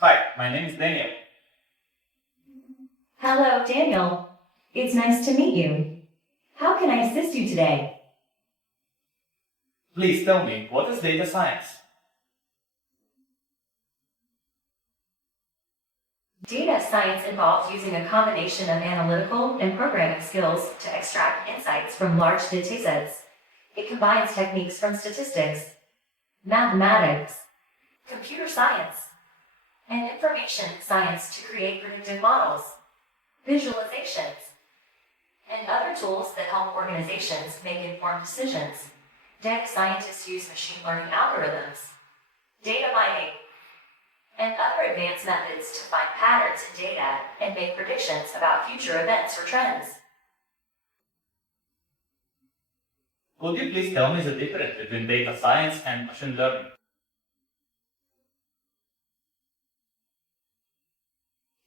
Hi, my name is Daniel. Hello, Daniel. It's nice to meet you. How can I assist you today? Please tell me, what is data science? Data science involves using a combination of analytical and programming skills to extract insights from large datasets. It combines techniques from statistics, mathematics, computer science, and information science to create predictive models, visualizations, and other tools that help organizations make informed decisions. Data scientists use machine learning algorithms, data mining, and other advanced methods to find patterns in data and make predictions about future events or trends. Could you please tell me the difference between data science and machine learning?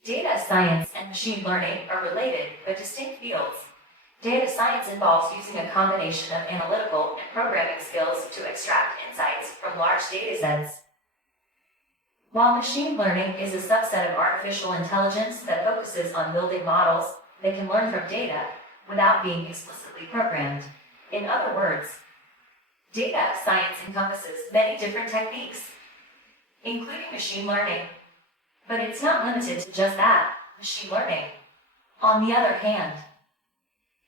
Data science and machine learning are related but distinct fields. Data science involves using a combination of analytical and programming skills to extract insights from large datasets, while machine learning is a subset of artificial intelligence that focuses on building models that can learn from data without being explicitly programmed. In other words, data science encompasses many different techniques, including machine learning. But it's not limited to just that. Machine learning, on the other hand,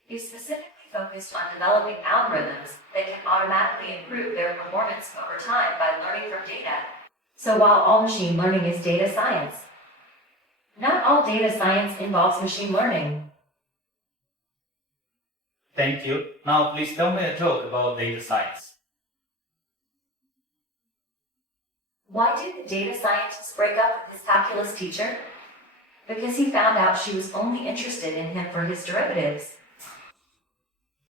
is specifically focused on developing algorithms that can automatically improve their performance over time by learning from data. So while all machine learning is data science, not all data science involves machine learning. Thank you. Now please tell me a joke about data science. Why did the data scientist break up with his calculus teacher? Because he found out she was only interested in him for his derivatives.